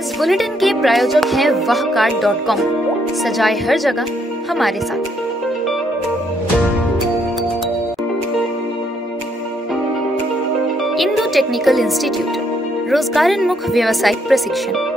इस बुलेटिन के प्रायोजक हैं wahcard.com। सजाए हर जगह हमारे साथ। इंडो टेक्निकल इंस्टीट्यूट, रोजगारोन्मुख व्यावसायिक प्रशिक्षण।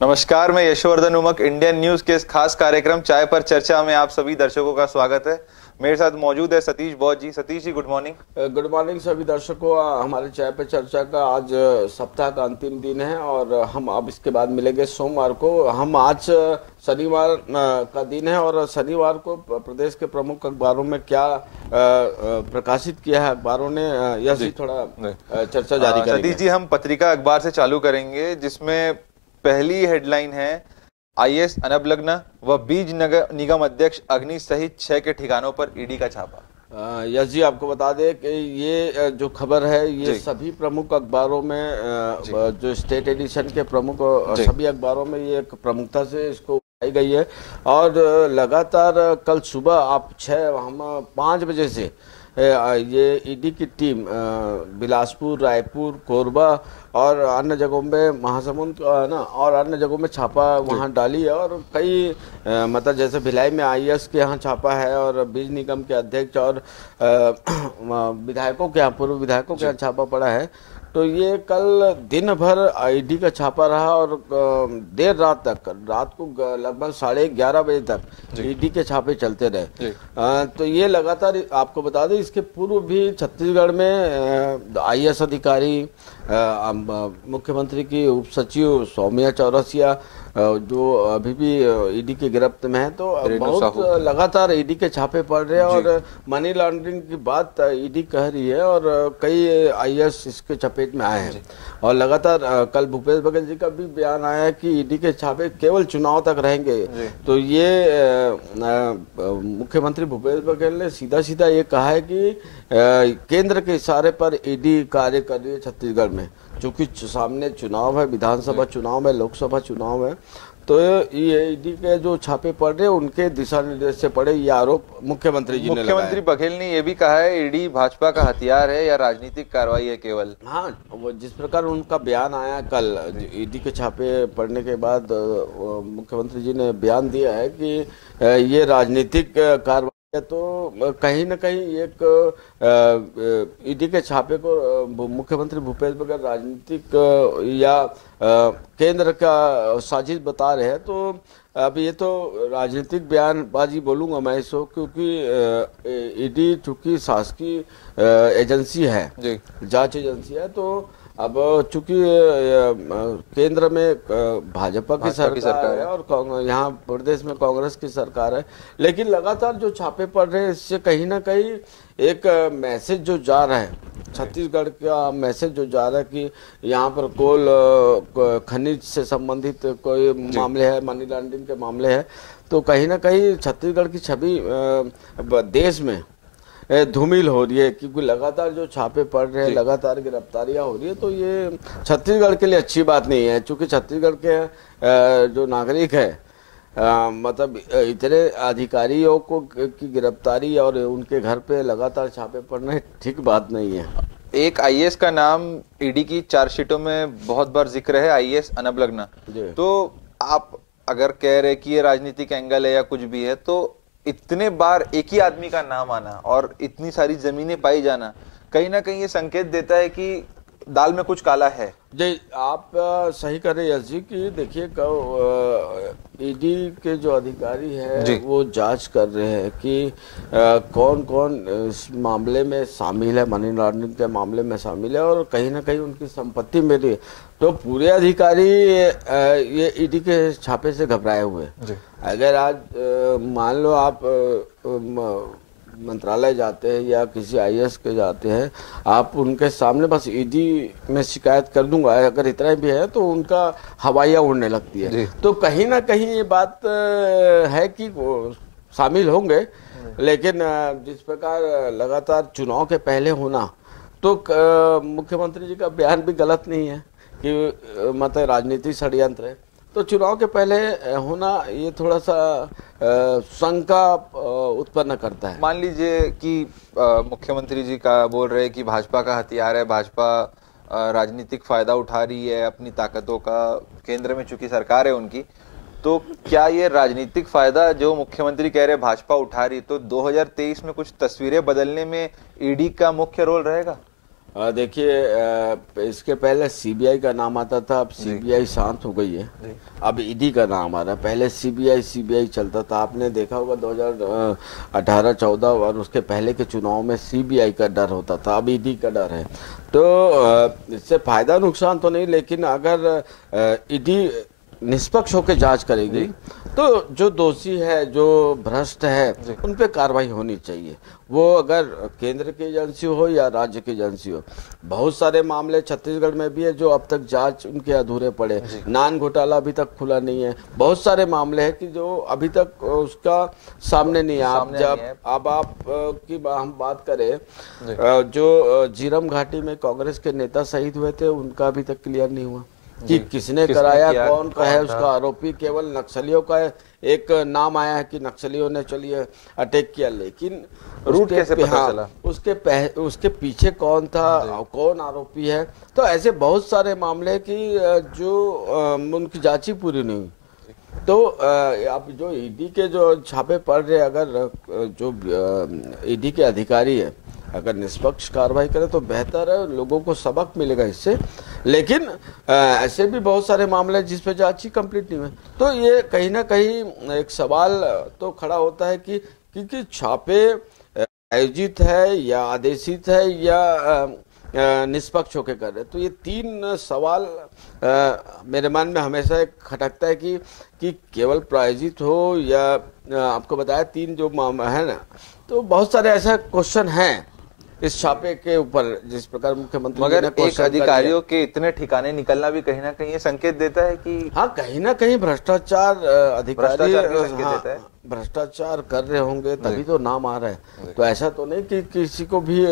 नमस्कार, मैं यशवर्धन उमक। इंडियन न्यूज के इस खास कार्यक्रम चाय पर चर्चा में आप सभी दर्शकों का स्वागत है। मेरे साथ मौजूद है सतीश बौद्ध जी। Satish ji, good morning. Good morning सभी दर्शकों। हमारे चाय पे चर्चा का आज सप्ताह का अंतिम दिन है और हम अब इसके बाद मिलेंगे सोमवार को। हम आज शनिवार का दिन है और शनिवार को प्रदेश के प्रमुख अखबारों में क्या प्रकाशित किया है अखबारों ने, यह थोड़ा चर्चा जारी करेंगे। सतीश जी, हम पत्रिका अखबार से चालू करेंगे, जिसमें पहली हेडलाइन है आईएएस अनबलग्न व बीज नगर निगम अध्यक्ष अग्नि सहित 6 के ठिकानों पर ईडी का छापा। यस जी, आपको बता दें कि ये जो खबर है ये सभी प्रमुख अखबारों में, जो स्टेट एडिशन के प्रमुख सभी अखबारों में ये प्रमुखता से इसको उठाई गई है। और लगातार कल सुबह आप 5 बजे से ये ईडी की टीम बिलासपुर, रायपुर, कोरबा और अन्य जगहों में, महासमुंद ना, और अन्य जगहों में छापा वहाँ डाली है। और कई मतलब जैसे भिलाई में आईएएस के यहाँ छापा है और बीज निगम के अध्यक्ष और विधायकों के यहाँ, पूर्व विधायकों के यहाँ छापा पड़ा है। तो ये कल दिन भर ईडी का छापा रहा और देर रात तक, रात को लगभग 11:30 बजे तक ईडी के छापे चलते रहे। तो ये लगातार आपको बता दें, इसके पूर्व भी छत्तीसगढ़ में आईएएस अधिकारी, मुख्यमंत्री की उप सचिव सौम्या चौरसिया जो अभी भी ईडी के गिरफ्त में है, तो बहुत लगातार ईडी के छापे पड़ रहे हैं और मनी लॉन्ड्रिंग की बात ईडी कह रही है और कई आईएएस इसके चपेट में आए हैं। और लगातार कल भूपेश बघेल जी का भी बयान आया है कि ईडी के छापे केवल चुनाव तक रहेंगे। तो ये मुख्यमंत्री भूपेश बघेल ने सीधा सीधा ये कहा है कि केंद्र के इशारे पर ईडी कार्य कर रही है छत्तीसगढ़ में, चूंकि सामने चुनाव है, विधानसभा चुनाव है, लोकसभा चुनाव है। तो ये ईडी के जो छापे पड़ रहे हैं उनके दिशा निर्देश से पड़े, ये आरोप मुख्यमंत्री जी ने लगाया। मुख्यमंत्री बघेल ने ये भी कहा है ईडी भाजपा का हथियार है या राजनीतिक कार्रवाई है केवल। हाँ, वो जिस प्रकार उनका बयान आया कल ईडी के छापे पड़ने के बाद, मुख्यमंत्री जी ने बयान दिया है कि ये राजनीतिक कार्रवाई, तो कहीं न कहीं एक ईडी के छापे को मुख्यमंत्री भूपेश बघेल राजनीतिक या केंद्र का साजिश बता रहे हैं। तो अब ये तो राजनीतिक बयानबाजी बोलूंगा मैं इसको, क्योंकि ईडी चूंकि शासकीय एजेंसी है, जांच एजेंसी है, तो अब चूंकि केंद्र में भाजपा की सरकार है और यहाँ प्रदेश में कांग्रेस की सरकार है, लेकिन लगातार जो छापे पड़ रहे हैं इससे कहीं ना कहीं एक मैसेज जो जा रहा है, छत्तीसगढ़ का मैसेज जो जा रहा है कि यहाँ पर कोल खनिज से संबंधित कोई मामले है, मनी लॉन्ड्रिंग के मामले हैं, तो कहीं ना कहीं छत्तीसगढ़ की छवि देश में धूमिल हो रही है, क्योंकि लगातार जो छापे पड़ रहे हैं, लगातार गिरफ्तारियां हो रही है। तो ये छत्तीसगढ़ के लिए अच्छी बात नहीं है, क्योंकि छत्तीसगढ़ के जो नागरिक है, मतलब इतने अधिकारियों को की गिरफ्तारी और उनके घर पे लगातार छापे पड़ना ठीक बात नहीं है। एक आईएएस का नाम ईडी की चार्जशीटों में बहुत बार जिक्र है, आईएएस अनबलग्न। तो आप अगर कह रहे कि ये राजनीतिक एंगल है या कुछ भी है, तो इतने बार एक ही आदमी का नाम आना और इतनी सारी जमीनें पाई जाना कहीं ना कहीं ये संकेत देता है कि दाल में कुछ काला है। जी, आप सही कर रहे हैं यश जी कि देखिए, ईडी के जो अधिकारी हैं वो जांच कर रहे हैं कि कौन कौन इस मामले में शामिल है, मनी लॉन्ड्रिंग के मामले में शामिल है और कहीं ना कहीं उनकी संपत्ति मेरी। तो पूरे अधिकारी ये ईडी के छापे से घबराए हुए। अगर आज मान लो आप मंत्रालय जाते हैं या किसी आईएएस के जाते हैं, आप उनके सामने बस ईडी में शिकायत कर दूंगा, अगर इतना भी है तो उनका हवाइयाँ उड़ने लगती है। तो कहीं ना कहीं ये बात है कि शामिल होंगे, लेकिन जिस प्रकार लगातार चुनाव के पहले होना, तो मुख्यमंत्री जी का बयान भी गलत नहीं है कि मतलब राजनीतिक षड्यंत्र है। तो चुनाव के पहले होना ये थोड़ा सा शंका उत्पन्न करता है। मान लीजिए कि मुख्यमंत्री जी का बोल रहे हैं कि भाजपा का हथियार है, भाजपा राजनीतिक फायदा उठा रही है अपनी ताकतों का, केंद्र में चूंकि सरकार है उनकी, तो क्या ये राजनीतिक फायदा जो मुख्यमंत्री कह रहे भाजपा उठा रही, तो 2023 में कुछ तस्वीरें बदलने में ईडी का मुख्य रोल रहेगा? देखिए, इसके पहले सीबीआई का नाम आता था, अब सीबीआई शांत हो गई है, अब ईडी का नाम आ रहा है। पहले सीबीआई चलता था, आपने देखा होगा 2018-14 और उसके पहले के चुनाव में सीबीआई का डर होता था, अब ईडी का डर है। तो इससे फायदा नुकसान तो नहीं, लेकिन अगर ईडी निष्पक्ष होकर जांच करेगी तो जो दोषी है, जो भ्रष्ट है, उन पे कार्रवाई होनी चाहिए। वो अगर केंद्र की एजेंसी हो या राज्य की एजेंसी हो। बहुत सारे मामले छत्तीसगढ़ में भी है जो अब तक जांच उनके अधूरे पड़े। नान घोटाला अभी तक खुला नहीं है। बहुत सारे मामले हैं कि जो अभी तक उसका सामने नहीं है। अब आप की हम बात करें, जो झीरम घाटी में कांग्रेस के नेता शहीद हुए थे, उनका अभी तक क्लियर नहीं हुआ कि किसने कराया, कौन का है उसका आरोपी। केवल नक्सलियों का एक नाम आया है कि नक्सलियों ने चलिए अटैक किया, लेकिन रूट कैसे पता चला? उसके पीछे कौन था, कौन आरोपी है। तो ऐसे बहुत सारे मामले कि जो उनकी जांच ही पूरी नहीं हुई। तो आप जो ईडी के जो छापे पड़ रहे, अगर जो ईडी के अधिकारी है अगर निष्पक्ष कार्रवाई करें तो बेहतर है, लोगों को सबक मिलेगा इससे। लेकिन ऐसे भी बहुत सारे मामले हैं जिस पे जांच ही कंप्लीट नहीं हुई। तो ये कहीं ना कहीं एक सवाल तो खड़ा होता है कि छापे आयोजित है या आदेशित है या निष्पक्ष होकर कर रहे। तो ये तीन सवाल मेरे मन में हमेशा खटकता है कि केवल प्रायोजित हो या आपको बताया तीन जो है ना, तो बहुत सारे ऐसा क्वेश्चन हैं इस छापे के ऊपर जिस प्रकार मुख्यमंत्री, मगर एक अधिकारियों के इतने ठिकाने निकलना भी कहीं ना कहीं ये संकेत देता है कि हाँ, कहीं ना कहीं भ्रष्टाचार अधिकारी भ्रष्टाचार कर रहे होंगे, तभी तो नाम आ रहा है। तो ऐसा तो नहीं कि किसी को भी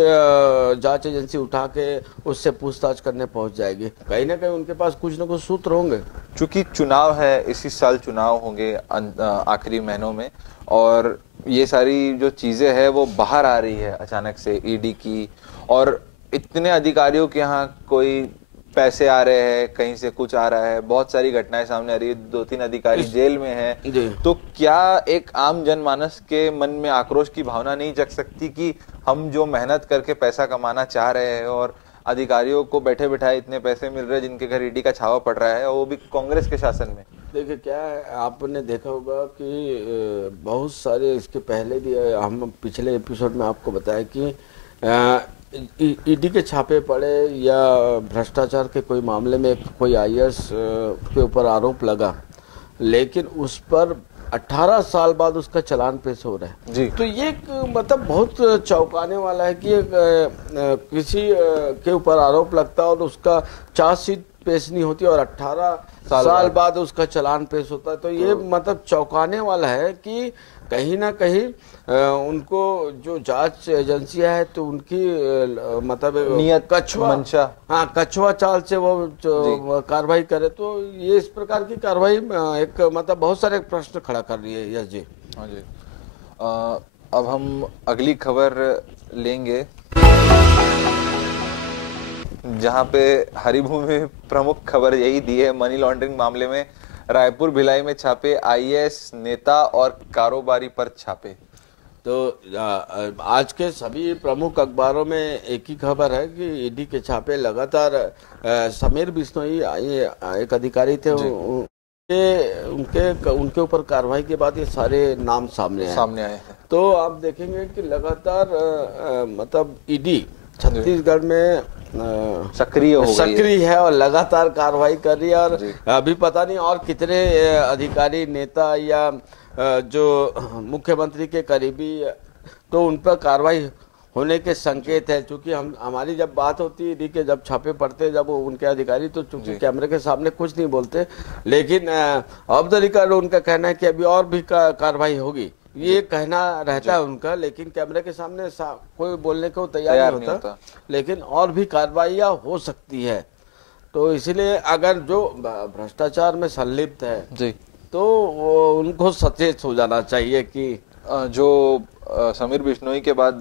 जांच एजेंसी उठा के उससे पूछताछ करने पहुंच जाएगी। कहीं ना कहीं उनके पास कुछ न कुछ सूत्र होंगे। चूंकि चुनाव है, इसी साल चुनाव होंगे आखिरी महीनों में, और ये सारी जो चीजें हैं वो बाहर आ रही है अचानक से ईडी की, और इतने अधिकारियों के यहाँ कोई पैसे आ रहे हैं, कहीं से कुछ आ रहा है, बहुत सारी घटनाएं सामने आ रही है, 2-3 अधिकारी जेल में हैं। तो क्या एक आम जनमानस के मन में आक्रोश की भावना नहीं जग सकती कि हम जो मेहनत करके पैसा कमाना चाह रहे हैं और अधिकारियों को बैठे बिठाए इतने पैसे मिल रहे हैं जिनके घर ईडी का छावा पड़ रहा है, और वो भी कांग्रेस के शासन में? देखिए, क्या है, आपने देखा होगा कि बहुत सारे इसके पहले भी हम पिछले एपिसोड में आपको बताया कि ईडी के छापे पड़े या भ्रष्टाचार के कोई मामले में कोई आईएएस के ऊपर आरोप लगा, लेकिन उस पर 18 साल बाद उसका चालान पेश हो रहा है जी। तो ये मतलब बहुत चौंकाने वाला है कि किसी के ऊपर आरोप लगता है और उसका चार्जशीट पेश नहीं होती और 18 साल बाद उसका चालान पेश होता है। तो ये मतलब चौंकाने वाला है कि कहीं ना कहीं उनको जो जांच एजेंसियां है तो उनकी मतलब नियत, मंशा, हाँ, कछुआ चाल से वो कार्रवाई करे। तो ये इस प्रकार की कार्रवाई एक मतलब बहुत सारे प्रश्न खड़ा कर रही है। यस जी, हाँ जी। अब हम अगली खबर लेंगे, जहां पे हरिभूमि प्रमुख खबर यही दी है, मनी लॉन्ड्रिंग मामले में रायपुर भिलाई में छापे, आईएएस नेता और कारोबारी पर छापे। तो आज के सभी प्रमुख अखबारों में एक ही खबर है कि ईडी के छापे लगातार। समीर बिश्नोई एक अधिकारी थे, उनके ऊपर कार्रवाई के बाद ये सारे नाम सामने आए हैं। तो आप देखेंगे कि लगातार मतलब ईडी छत्तीसगढ़ में सक्रिय है और लगातार कार्रवाई कर रही है। और अभी पता नहीं और कितने अधिकारी, नेता या जो मुख्यमंत्री के करीबी, तो उन पर कार्रवाई होने के संकेत है। क्योंकि हमारी जब बात होती है कि जब छापे पड़ते, जब उनके अधिकारी तो चूंकि कैमरे के सामने कुछ नहीं बोलते, लेकिन ऑफ द रिकॉर्ड उनका कहना है कि अभी और भी कार्रवाई होगी, ये कहना रहता है उनका, लेकिन कैमरे के सामने कोई बोलने को तैयार नहीं होता। लेकिन और भी कार्रवाइयाँ हो सकती है, तो इसलिए अगर जो भ्रष्टाचार में संलिप्त है जी, तो उनको सचेत हो जाना चाहिए कि जो समीर बिश्नोई के बाद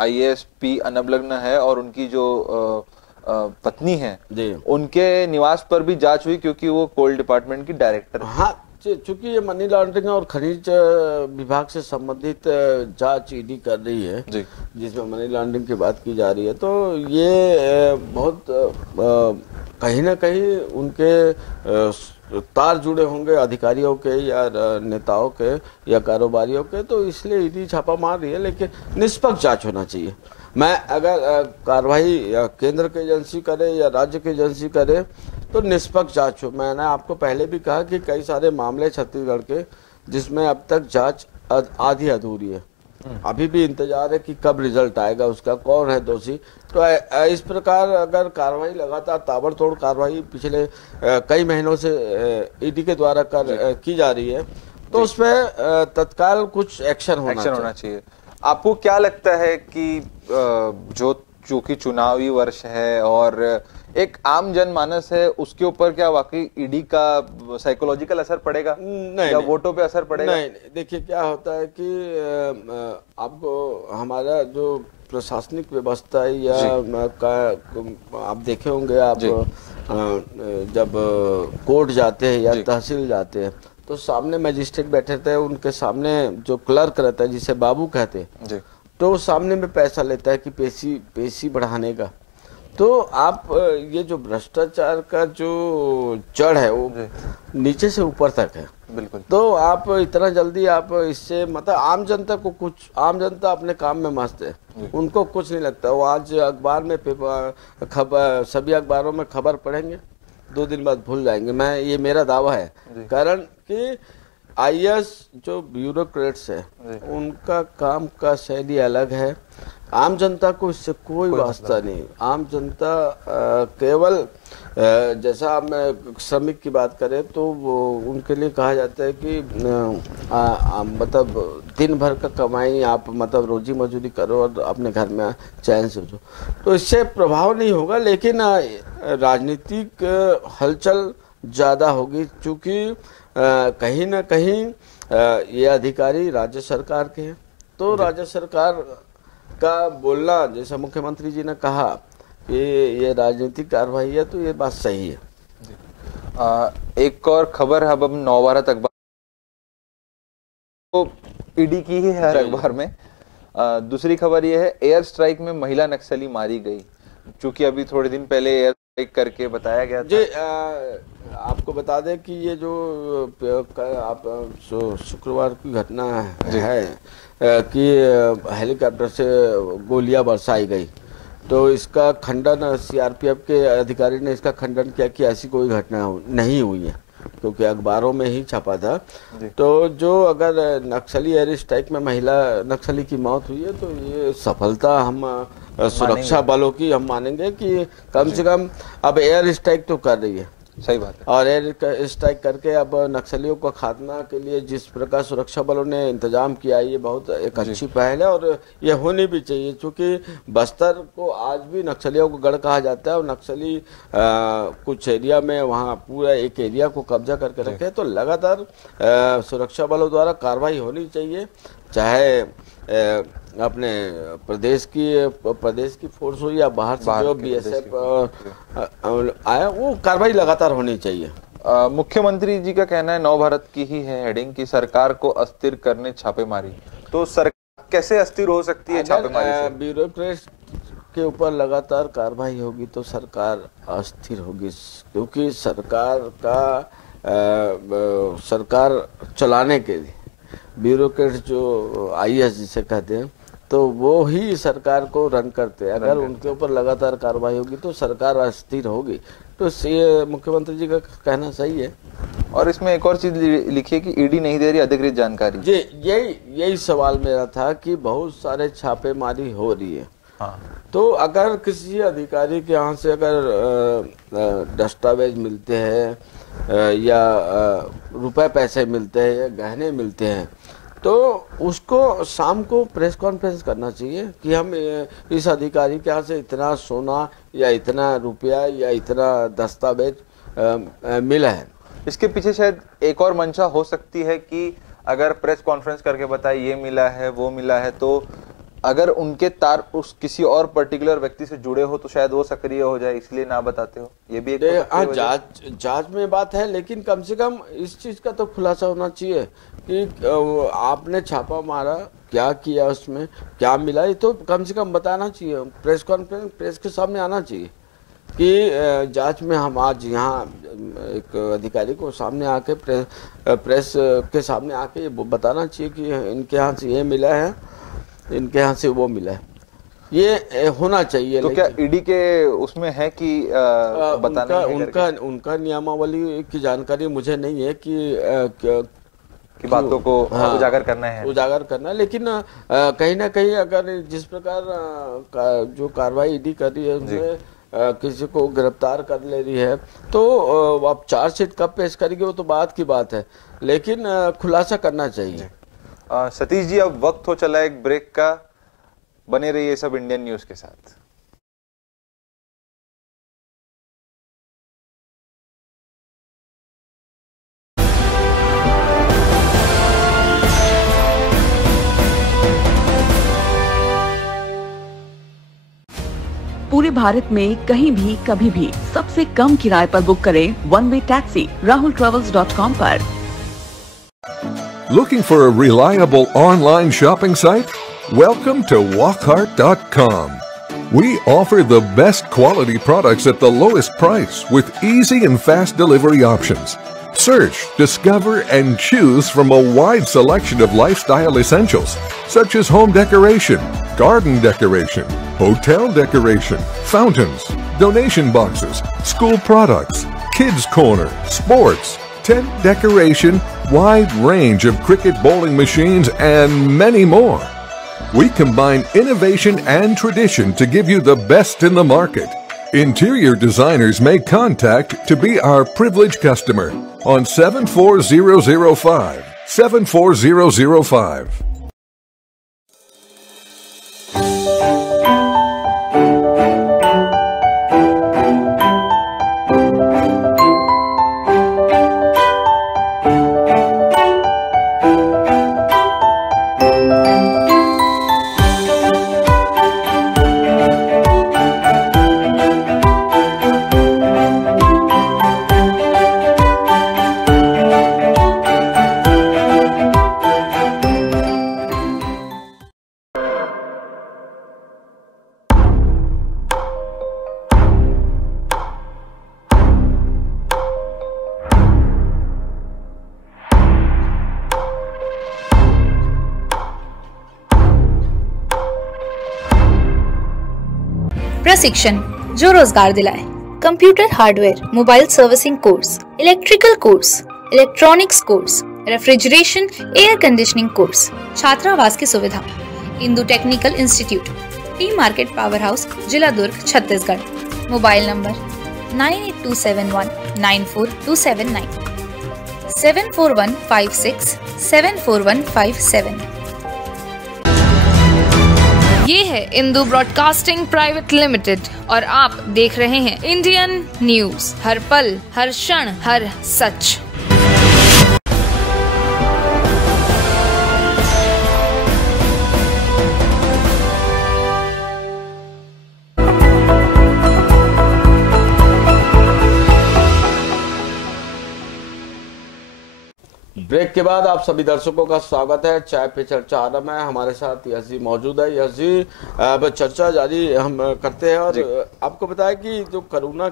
IAS P अनबलग्न है और उनकी जो पत्नी है जी, उनके निवास पर भी जांच हुई, क्योंकि वो कोल डिपार्टमेंट की डायरेक्टर। हाँ, चूंकि ये मनी लॉन्ड्रिंग और खनिज विभाग से संबंधित जांच ईडी कर रही है जी, जिसमें मनी लॉन्ड्रिंग की बात की जा रही है, तो ये बहुत कहीं ना कहीं उनके तार जुड़े होंगे अधिकारियों के या नेताओं के या कारोबारियों के, तो इसलिए ईडी छापा मार रही है। लेकिन निष्पक्ष जांच होना चाहिए। मैं अगर कार्रवाई केंद्र की एजेंसी करे या राज्य की एजेंसी करे तो निष्पक्ष जांच हो। मैंने आपको पहले भी कहा कि कई सारे मामले छत्तीसगढ़ के जिसमें अब तक जांच आधी अधूरी है, अभी भी इंतजार है कि कब रिजल्ट आएगा, उसका कौन है दोषी। तो इस प्रकार अगर कार्रवाई लगातार ताबड़तोड़ कार्रवाई पिछले कई महीनों से ईडी के द्वारा की जा रही है, तो उसमें तत्काल कुछ एक्शन होना चाहिए। आपको क्या लगता है कि चूंकि चुनावी वर्ष है और एक आम जनमानस है, उसके ऊपर क्या वाकई ईडी का साइकोलॉजिकल असर पड़ेगा? नहीं, या वोटों पे असर पड़ेगा? नहीं, देखिए क्या होता है कि आपको हमारा जो प्रशासनिक व्यवस्था या आप देखे होंगे, आप जब कोर्ट जाते हैं या तहसील जाते हैं तो सामने मजिस्ट्रेट बैठे थे, उनके सामने जो क्लर्क रहता है जिसे बाबू कहते हैं, तो सामने में पैसा लेता है कि पेशी बढ़ाने का। तो आप ये जो भ्रष्टाचार का जो जड़ है वो नीचे से ऊपर तक है, बिल्कुल। तो आप इतना जल्दी आप इससे मतलब आम जनता अपने काम में मस्त है, उनको कुछ नहीं लगता। वो आज अखबार में खबर, सभी अखबारों में खबर पढ़ेंगे, 2 दिन बाद भूल जाएंगे। ये मेरा दावा है, कारण कि IAS जो ब्यूरोक्रेट्स है उनका काम का शैली अलग है। आम जनता को इससे कोई वास्ता नहीं। आम जनता केवल जैसा हम श्रमिक की बात करें तो वो उनके लिए कहा जाता है कि मतलब दिन भर का कमाई आप मतलब रोजी मजदूरी करो और अपने घर में चैन से जो, तो इससे प्रभाव नहीं होगा। लेकिन राजनीतिक हलचल ज़्यादा होगी, क्योंकि कहीं ना कहीं ये अधिकारी राज्य सरकार के हैं, तो राज्य सरकार का बोलना, जैसा मुख्यमंत्री जी ने कहा कि ये राजनीतिक कार्रवाई है, तो ये बात सही है। एक और खबर है, अब हम नवभारत अखबार तो ईडी की ही है हर अखबार में। दूसरी खबर ये है, एयर स्ट्राइक में महिला नक्सली मारी गई। चूंकि अभी थोड़े दिन पहले एयर स्ट्राइक करके बताया गया था जी। आपको बता दें कि ये जो आप शुक्रवार की घटना है कि हेलीकॉप्टर से गोलियां बरसाई गई, तो इसका खंडन CRPF के अधिकारी ने इसका खंडन किया कि ऐसी कोई घटना नहीं हुई है, क्योंकि अखबारों में ही छपा था। तो जो अगर नक्सली एयर स्ट्राइक में महिला नक्सली की मौत हुई है, तो ये सफलता हम सुरक्षा बलों की हम मानेंगे कि कम से कम अब एयर स्ट्राइक तो कर रही है। सही बात है। और एयर स्ट्राइक करके अब नक्सलियों को खात्मा के लिए जिस प्रकार सुरक्षा बलों ने इंतजाम किया, ये बहुत एक अच्छी पहल है और ये होनी भी चाहिए। क्योंकि बस्तर को आज भी नक्सलियों को गढ़ कहा जाता है और नक्सली कुछ एरिया में वहाँ पूरा एक एरिया को कब्जा करके रखे, तो लगातार सुरक्षा बलों द्वारा कार्रवाई होनी चाहिए। चाहे अपने प्रदेश की फोर्स हो या बाहर से जो BSF आया, वो कार्रवाई लगातार होनी चाहिए। मुख्यमंत्री जी का कहना है, नवभारत की ही है हेडिंग, की सरकार को अस्थिर करने छापेमारी। तो सरकार कैसे अस्थिर हो सकती है छापेमारी से? ब्यूरोक्रेट के ऊपर लगातार कार्रवाई होगी तो सरकार अस्थिर होगी, क्योंकि सरकार चलाने के लिए ब्यूरोक्रेट जो IAS जिसे कहते हैं, तो वो ही सरकार को रन करते हैं। अगर उनके ऊपर लगातार कार्रवाई होगी तो सरकार अस्थिर होगी। तो ये मुख्यमंत्री जी का कहना सही है। और इसमें एक और चीज लिखी है कि ईडी नहीं दे रही अधिकृत जानकारी। जी, यही सवाल मेरा था कि बहुत सारे छापेमारी हो रही है। हाँ। तो अगर किसी अधिकारी के यहाँ से अगर दस्तावेज मिलते हैं या रुपए पैसे मिलते हैं या गहने मिलते हैं, तो उसको शाम को प्रेस कॉन्फ्रेंस करना चाहिए कि हम इस अधिकारी के यहाँ से इतना सोना या इतना रुपया या इतना दस्तावेज मिला है। इसके पीछे शायद एक और मंशा हो सकती है कि अगर प्रेस कॉन्फ्रेंस करके बताए ये मिला है वो मिला है, तो अगर उनके तार उस किसी और पर्टिकुलर व्यक्ति से जुड़े हो तो शायद वो सक्रिय हो जाए, इसलिए ना बताते हो। ये भी एक जांच में बात है, लेकिन कम से कम इस चीज का तो खुलासा होना चाहिए कि आपने छापा मारा, क्या किया, उसमें क्या मिला, ये तो कम से कम बताना चाहिए। प्रेस कॉन्फ्रेंस प्रेस के सामने आना चाहिए कि जांच में हम आज यहाँ एक अधिकारी को सामने आके प्रेस के सामने आके बताना चाहिए कि इनके यहाँ से ये मिला है, इनके यहाँ से वो मिला है, ये होना चाहिए। तो क्या ईडी के उसमें है कि बताना उनका नियमावली की जानकारी मुझे नहीं है कि बातों को उजागर करना है, लेकिन कहीं ना कहीं अगर जिस प्रकार जो कार्रवाई ईडी कर रही है उसमें किसी को गिरफ्तार कर ले रही है, तो आप चार्जशीट कब पेश करेंगे वो तो बात की बात है, लेकिन खुलासा करना चाहिए। सतीश जी, अब वक्त हो चला एक ब्रेक का, बने रहिए सब इंडियन न्यूज के साथ। पूरे भारत में कहीं भी कभी भी सबसे कम किराए पर बुक करें वन वे टैक्सी rahultravels.com पर। Looking for a reliable online shopping site? Welcome to walkhart.com. We offer the best quality products at the lowest price with easy and fast delivery options. Search, discover, and choose from a wide selection of lifestyle essentials such as home decoration, garden decoration, hotel decoration, fountains, donation boxes, school products, kids corner, sports, tent decoration, wide range of cricket bowling machines, and many more. We combine innovation and tradition to give you the best in the market. Interior designers may contact to be our privileged customer on 74005. 74005. प्रशिक्षण जो रोजगार दिलाए। Computer hardware, mobile servicing course, electrical course, electronics course, refrigeration, air conditioning course, छात्रावास की सुविधा। Indu technical institute, T market power house, जिला दुर्ग, Chhattisgarh. Mobile number 9827194279, 74156744157। ये है इंदु ब्रॉडकास्टिंग प्राइवेट लिमिटेड और आप देख रहे हैं इंडियन न्यूज, हर पल, हर क्षण, हर सच। ब्रेक के बाद आप सभी दर्शकों का स्वागत है। चाय पे चर्चा आरंभ है। हमारे साथ यश जी मौजूद है। यश जी, अब चर्चा जारी हम करते हैं और आपको बताया कि जो कोरोना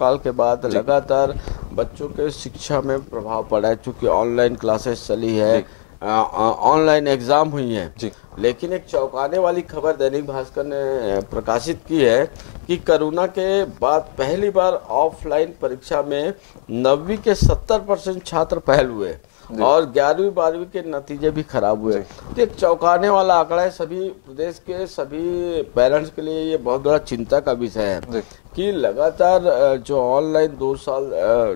काल के बाद लगातार बच्चों के शिक्षा में प्रभाव पड़ा है, चूंकि ऑनलाइन क्लासेस चली है, ऑनलाइन एग्जाम हुई हैं, लेकिन एक चौंकाने वाली खबर दैनिक भास्कर ने प्रकाशित की है कि कोरोना के बाद पहली बार ऑफलाइन परीक्षा में 9वीं के 70% छात्र फेल हुए और 11वीं 12वीं के नतीजे भी खराब हुए। तो एक चौंकाने वाला आंकड़ा है, सभी प्रदेश के सभी पेरेंट्स के लिए ये बहुत बड़ा चिंता का विषय है कि लगातार जो ऑनलाइन 2 साल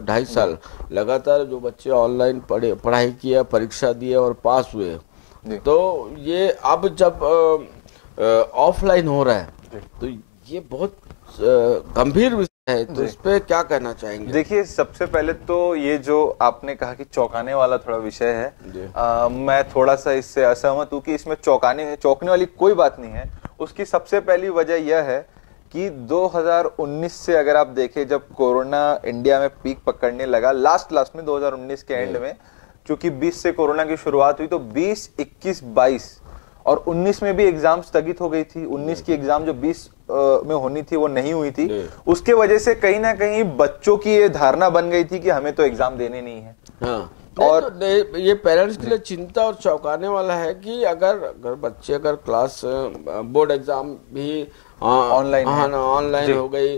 2.5 साल लगातार जो बच्चे ऑनलाइन पढ़ाई किया, परीक्षा दिए और पास हुए, तो ये अब जब ऑफलाइन हो रहा है तो ये बहुत गंभीर विषय है। तो इस पे क्या कहना चाहेंगे? देखिए, सबसे पहले तो ये जो आपने कहा कि चौंकाने वाला थोड़ा विषय है, मैं थोड़ा सा इससे असहमत हूँ कि इसमें चौंकने वाली कोई बात नहीं है। उसकी सबसे पहली वजह यह है कि 2019 से अगर आप देखें, जब कोरोना इंडिया में पीक पकड़ने लगा लास्ट में 2019 के एंड में, क्योंकि 20 से कोरोना की शुरुआत हुई, तो 20, 21, 22 और 19 में भी एग्जाम स्थगित हो गई थी। 19 की एग्जाम जो 20 में होनी थी वो नहीं हुई थी। उसके वजह से कहीं ना कहीं बच्चों की ये धारणा बन गई थी कि हमें तो एग्जाम देने नहीं है। और तो ये पेरेंट्स के लिए चिंता और चौंकाने वाला है कि अगर बच्चे क्लास बोर्ड एग्जाम भी ऑनलाइन हो गई,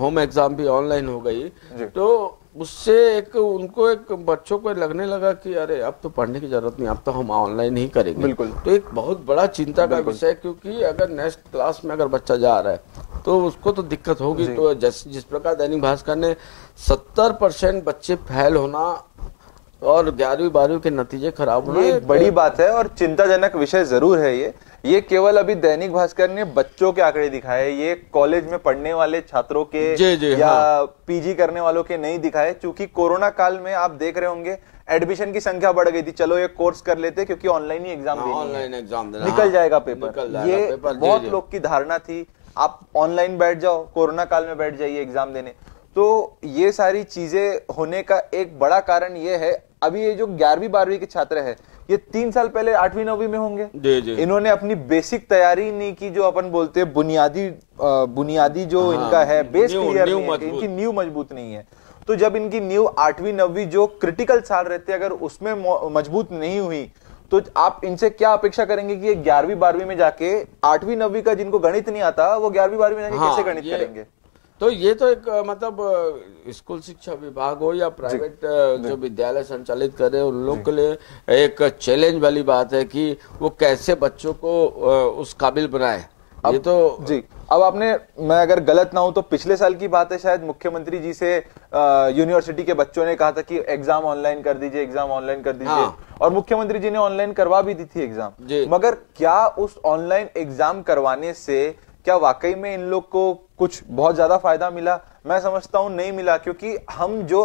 होम एग्जाम भी ऑनलाइन हो गई, तो उससे उनको बच्चों को लगने लगा कि अरे अब तो पढ़ने की जरूरत नहीं, अब तो हम ऑनलाइन ही करेंगे। बिल्कुल। तो एक बहुत बड़ा चिंता का विषय, क्योंकि अगर नेक्स्ट क्लास में अगर बच्चा जा रहा है तो उसको तो दिक्कत होगी। तो जिस प्रकार दैनिक भास्कर ने 70% बच्चे फेल होना और 11वीं 12वीं के नतीजे खराब होना एक बड़ी बात है और चिंताजनक विषय जरूर है। ये केवल अभी दैनिक भास्कर ने बच्चों के आंकड़े दिखाए, ये कॉलेज में पढ़ने वाले छात्रों के या पीजी करने वालों के नहीं दिखाए। क्योंकि कोरोना काल में आप देख रहे होंगे एडमिशन की संख्या बढ़ गई थी, चलो ये कोर्स कर लेते क्योंकि ऑनलाइन ही एग्जाम देना, निकल जाएगा पेपर। ये बहुत लोग की धारणा थी, आप ऑनलाइन बैठ जाओ, कोरोना काल में बैठ जाइए एग्जाम देने। तो ये सारी चीजें होने का एक बड़ा कारण ये है। अभी ये जो 11वीं 12वीं के छात्र है, ये 3 साल पहले 8वीं 9वीं में होंगे। इन्होंने अपनी बेसिक तैयारी नहीं की, जो अपन बोलते हैं बुनियादी जो इनका है बेस क्लियर नहीं है, इनकी नींव मजबूत नहीं है। तो जब इनकी नींव 8वीं 9वीं जो क्रिटिकल साल रहते हैं, अगर उसमें मजबूत नहीं हुई, तो आप इनसे क्या अपेक्षा करेंगे कि ये 11वीं 12वीं में जाके 8वीं 9वीं का जिनको गणित नहीं आता, वो 11वीं 12वीं में जाके कैसे गणित करेंगे? तो ये तो एक मतलब स्कूल शिक्षा विभाग हो या प्राइवेट जो विद्यालय संचालित करे, उन लोग के लिए एक चैलेंज वाली बात है कि वो कैसे बच्चों को उस काबिल बनाए। ये तो अब मैं अगर गलत ना हूं तो पिछले साल की बात है, शायद मुख्यमंत्री जी से यूनिवर्सिटी के बच्चों ने कहा था कि एग्जाम ऑनलाइन कर दीजिए, एग्जाम ऑनलाइन कर दीजिए। और मुख्यमंत्री जी ने ऑनलाइन करवा भी दी थी एग्जाम। मगर क्या उस ऑनलाइन एग्जाम करवाने से क्या वाकई में इन लोग को कुछ बहुत ज्यादा फायदा मिला? मैं समझता हूं नहीं मिला, क्योंकि हम जो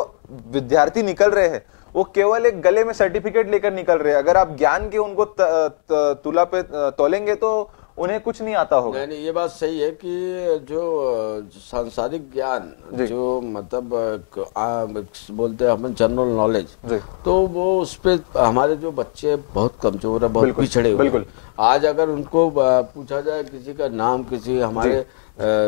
विद्यार्थी निकल रहे हैं वो केवल एक गले में सर्टिफिकेट लेकर निकल रहे हैं। अगर आप ज्ञान के उनको तुला पे तोलेंगे तो उन्हें कुछ नहीं आता होगा। नहीं, ये बात सही है कि जो सांसारिक ज्ञान, जो मतलब बोलते हैं हम जनरल नॉलेज, तो वो उस पे हमारे जो बच्चे बहुत कमजोर है, बहुत पिछड़े हुए हैं। आज अगर उनको पूछा जाए किसी का नाम, किसी हमारे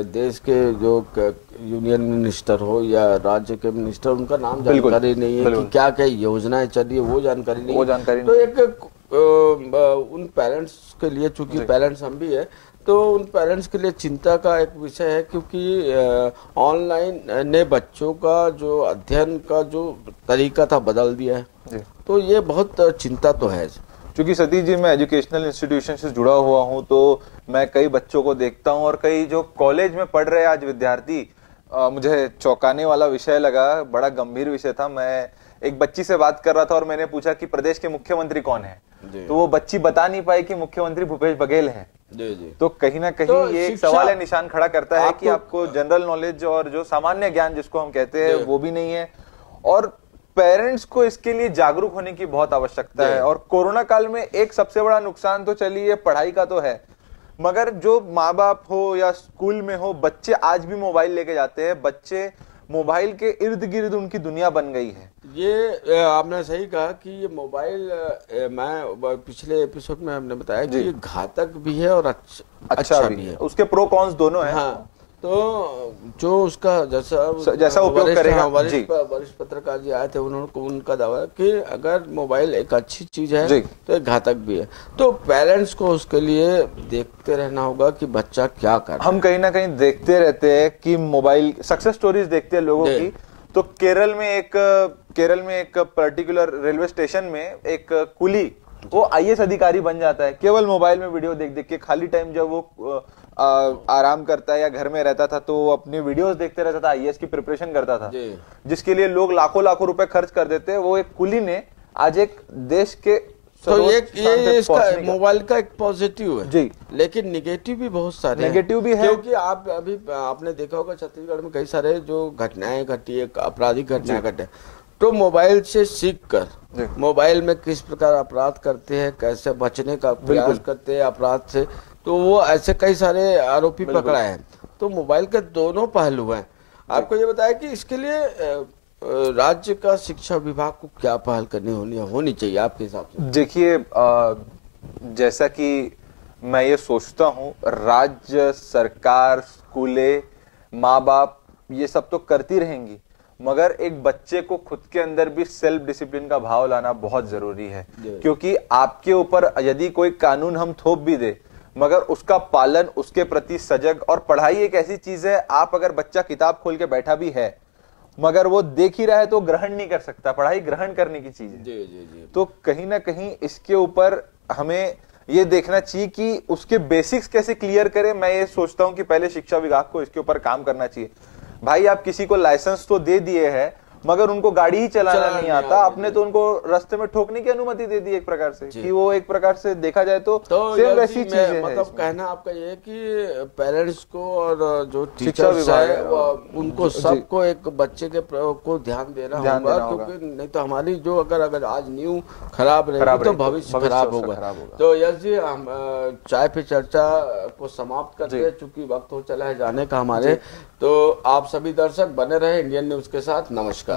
देश के जो यूनियन मिनिस्टर हो या राज्य के मिनिस्टर, उनका नाम जानकारी नहीं है कि क्या क्या योजनाएं चल रही है, वो जानकारी नहीं। तो एक उन पेरेंट्स के लिए, चूंकि पेरेंट्स हम भी है, तो उन पेरेंट्स के लिए चिंता का एक विषय है, क्योंकि ऑनलाइन ने बच्चों का जो अध्ययन का जो तरीका था बदल दिया है। तो ये बहुत चिंता तो है। क्योंकि सतीश जी, मैं एजुकेशनल इंस्टीट्यूशन से जुड़ा हुआ हूं, तो मैं कई बच्चों को देखता हूं और कई जो कॉलेज में पढ़ रहे आज विद्यार्थी, मुझे चौंकाने वाला विषय लगा, बड़ा गंभीर विषय था। मैं एक बच्ची से बात कर रहा था और मैंने पूछा कि प्रदेश के मुख्यमंत्री कौन है, तो वो बच्ची बता नहीं पाई कि मुख्यमंत्री भूपेश बघेल हैं। तो कहीं ना कहीं तो ये एक सवाल है, निशान खड़ा करता है कि आपको जनरल नॉलेज और जो सामान्य ज्ञान जिसको हम कहते हैं वो भी नहीं है। और पेरेंट्स को इसके लिए जागरूक होने की बहुत आवश्यकता है। और कोरोना काल में एक सबसे बड़ा नुकसान तो चलिए पढ़ाई का तो है, मगर जो माँ बाप हो या स्कूल में हो, बच्चे आज भी मोबाइल लेके जाते हैं। बच्चे मोबाइल के इर्द गिर्द उनकी दुनिया बन गई है। ये आपने सही कहा कि ये मोबाइल, मैं पिछले एपिसोड में हमने बताया कि ये घातक भी है और अच्छा भी है। उसके प्रो कॉन्स दोनों हैं। हाँ, तो जो उसका जैसा उपयोग करेगा, वरिष्ठ पत्रकार जी आए थे, उनका दावा कि अगर मोबाइल एक अच्छी चीज है तो एक घातक भी है। तो पेरेंट्स को उसके लिए देखते रहना होगा कि बच्चा क्या कर रहा है। हम कहीं ना कहीं देखते रहते हैं कि मोबाइल सक्सेस स्टोरीज देखते हैं लोगों की, तो केरल में एक पर्टिकुलर रेलवे स्टेशन में एक कुली वो आईएएस अधिकारी बन जाता है, केवल मोबाइल में वीडियो देख देख के। खाली टाइम जब वो आराम करता है या घर में रहता था तो वो अपनी वीडियोस देखते रहता था, आईएएस की प्रिपरेशन करता था, जिसके लिए लोग लाखों लाखों रुपए खर्च कर देते। वो एक कुली ने आज एक देश के तो ये इसका मोबाइल का एक पॉजिटिव है जी, लेकिन निगेटिव भी बहुत सारे नेगेटिव भी है, क्योंकि आपने देखा होगा छत्तीसगढ़ में कई सारे जो घटनाएं घटी है, आपराधिक घटनाएं घटे, तो मोबाइल से सीख कर मोबाइल में किस प्रकार अपराध करते हैं, कैसे बचने का प्रयास करते हैं अपराध से, तो वो ऐसे कई सारे आरोपी पकड़ाए हैं। तो मोबाइल के दोनों पहलू हैं। आपको ये बताया कि इसके लिए राज्य का शिक्षा विभाग को क्या पहल करनी होनी चाहिए आपके हिसाब से? देखिए, जैसा कि मैं ये सोचता हूँ, राज्य सरकार, स्कूलें, माँ बाप ये सब तो करती रहेंगी, मगर एक बच्चे को खुद के अंदर भी सेल्फ डिसिप्लिन का भाव लाना बहुत जरूरी है। क्योंकि आपके ऊपर यदि कोई कानून हम थोप भी दे, मगर उसका पालन, उसके प्रति सजग, और पढ़ाई एक ऐसी चीज है, आप अगर बच्चा किताब खोल के बैठा भी है मगर वो देख ही रहा है तो ग्रहण नहीं कर सकता। पढ़ाई ग्रहण करने की चीज है। जी। तो कहीं ना कहीं इसके ऊपर हमें ये देखना चाहिए कि उसके बेसिक्स कैसे क्लियर करें। मैं ये सोचता हूं कि पहले शिक्षा विभाग को इसके ऊपर काम करना चाहिए। भाई, आप किसी को लाइसेंस तो दे दिए है मगर उनको गाड़ी ही चलाना नहीं आता, आपने तो उनको रास्ते में ठोकने की अनुमति दे दी एक प्रकार से, कि वो एक प्रकार से देखा जाए तो सेम वैसी चीज है। मतलब कहना आपका ये है कि पेरेंट्स को और जो टीचर्स है उनको सबको एक बच्चे के को ध्यान देना होगा, क्योंकि नहीं तो हमारी जो अगर आज न्यू खराब रहेगी तो भविष्य खराब होगा। तो यश जी, हम चाय पे चर्चा को समाप्त करते हैं, चूंकि वक्त हो चला है जाने का हमारे। तो आप सभी दर्शक बने रहे इंडियन न्यूज के साथ। नमस्कार।